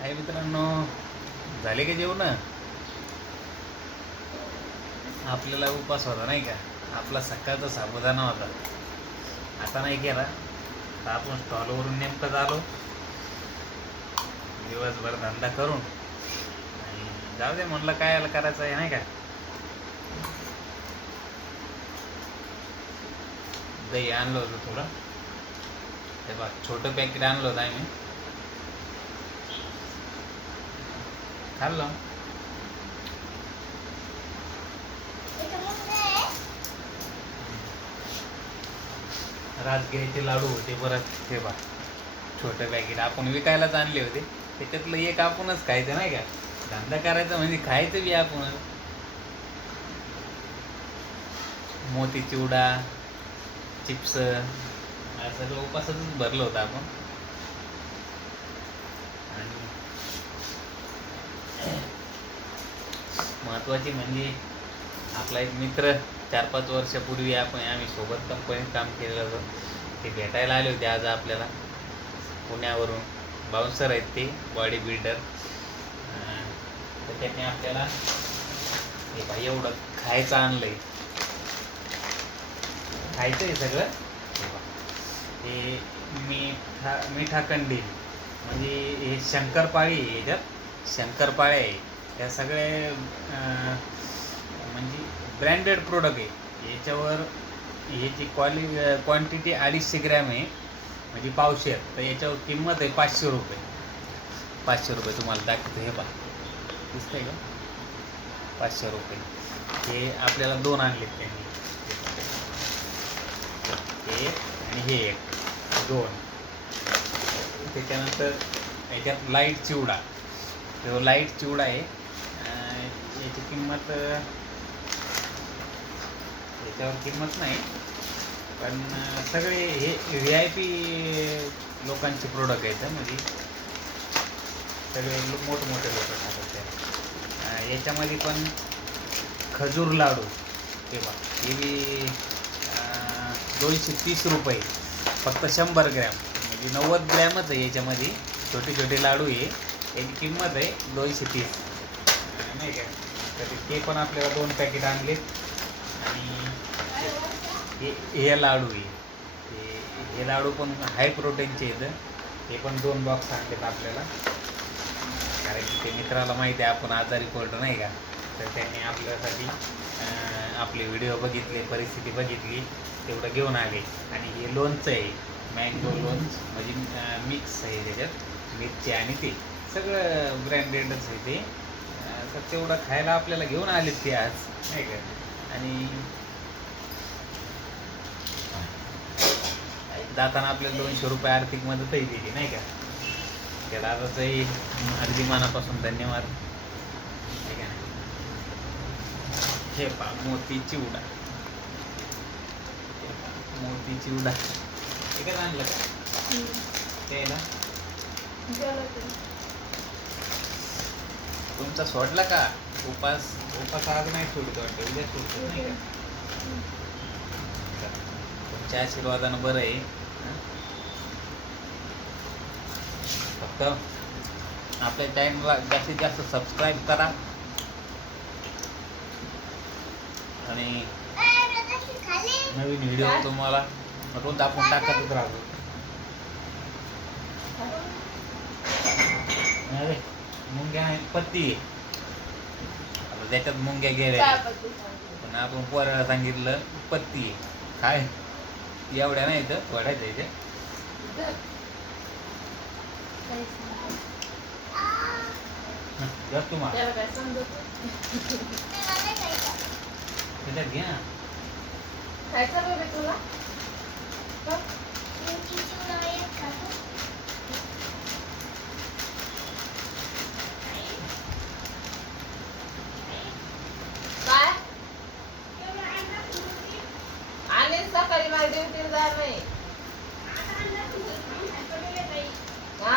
आहे मित्रांनो. झाले का जेवण? आपल्याला उपास होता नाही का? आपला सकाळचा साबुदाणा होता. आता नाही केला. तर आपण स्टॉलवरून नेमकं आलो दिवसभर धंदा करून. आणि जाऊ दे म्हणलं काय याला करायचं आहे नाही का? दही आणलं होतं थोडं. हे बघ छोटं पॅकेट आणलं होतं आम्ही. खाल्लं. राजगिरीचे लाडू होते परत हे बा छोटे पॅकेट आपण विकायलाच आणले होते. त्याच्यातलं एक आपणच खायचं नाही का? धंदा करायचा म्हणजे खायचं बी आपण. मोती चिवडा चिप्स सगळं उपासातच भरलं होतं आपण आणि महत्त्वाची म्हणजे आपला एक मित्र चार पाच वर्षापूर्वी आपण आम्ही सोबत कंपनीत काम केलेलं होतं. ते भेटायला आले होते आज आपल्याला. पुण्यावरून. बाउन्सर आहेत ते बॉडी बिल्डर. तर त्याने आपल्याला हे भाई एवढं खायचं आणलंय. खायचं आहे सगळं? हे हे मिठा मिठा कंदील म्हणजे हे शंकरपाळी आहे याच्यात. शंकरपाळे आहे. ह्या सगळे म्हणजे ब्रँडेड प्रोडक्ट आहे. याच्यावर ह्याची क्वालि क्वांटिटी अडीचशे ग्रॅम आहे. म्हणजे पावशेर. तर याच्यावर किंमत आहे पाचशे रुपये. पाचशे रुपये तुम्हाला दाखवतो. हे पहा. दिसतंय का? पाचशे रुपये. हे आपल्याला दोन आणलेत त्यांनी. हे आणि हे एक. दोन. त्याच्यानंतर याच्यात लाइट चिवडा. तो लाइट चिवडा आहे. याची किंमत याच्यावर किंमत नाही. पण सगळे हे व्ही आय पी लोकांचे प्रोडक्ट आहेत म्हणजे. सगळे मोठमोठे लोक खातात याच्यामध्ये पण खजूर लाडू ते हे बी दोनशे तीस रुपये. फक्त शंभर ग्रॅम. म्हणजे नव्वद ग्रॅमच आहे याच्यामध्ये. छोटे छोटे लाडू आहे. याची किंमत आहे दोनशे तीस. नाही का? तर ते पण आपल्याला दोन पॅकेट आणले. आणि हे हे लाडू आहे. हे हे लाडू पण हाय प्रोटीनचे आहेत. ते पण दोन बॉक्स आणलेत आपल्याला. कारण की ते मित्राला माहिती आहे आपण आजारी पडलो नाही का? तर त्यांनी आपल्यासाठी आपले व्हिडिओ बघितले परिस्थिती बघितली तेवढं घेऊन आले. आणि हे लोणचं आहे. मँगो लोन्स म्हणजे मिक्स आहे त्याच्यात. मिरची आणि ते. सगळं ब्रँडेडच आहे ते. तर तेवढं खायला आपल्याला घेऊन आलेत ते आज नाही का? आणि जाताना आपल्याला दोनशे रुपये आर्थिक मदतही दिली नाही का? त्या दादाचंही अगदी मनापासून धन्यवाद. आहे? हे पा मोती चिवडा. हे मोती चिवडा. एकच आणलं? का ते ना? तुमचा सोडला का? उपास उपास आज नाही सोडतो वाटतं. उद्या सोडतो नाही का? तुमच्या आशीर्वादानं बरं आहे? फक्त आपल्या चॅनलला जास्तीत जास्त सबस्क्राईब करा. आणि नवीन व्हिडिओ तुम्हाला रोज आपण टाकतच राहतो मुंग्या नाही पत्ती. आता त्याच्यात मुंग्या गेल्या. पण आपण पोराला सांगितलं पत्ती काय? एवढ्या नाही तर. हं, धर तुम्हाला. त्याच्यात घे ना काय सकाळी मला ड्युटीला जा नाही हा?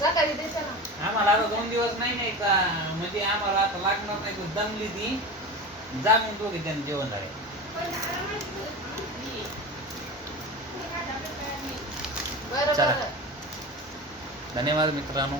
सकाळी ना आम्हाला आता दोन दिवस नाही नाही का? म्हणजे आम्हाला आता लागणार नाही तर दमली ती. जा मग दोघे त्यांनी जेवण झाले. बरं चला. बरं धन्यवाद मित्रांनो.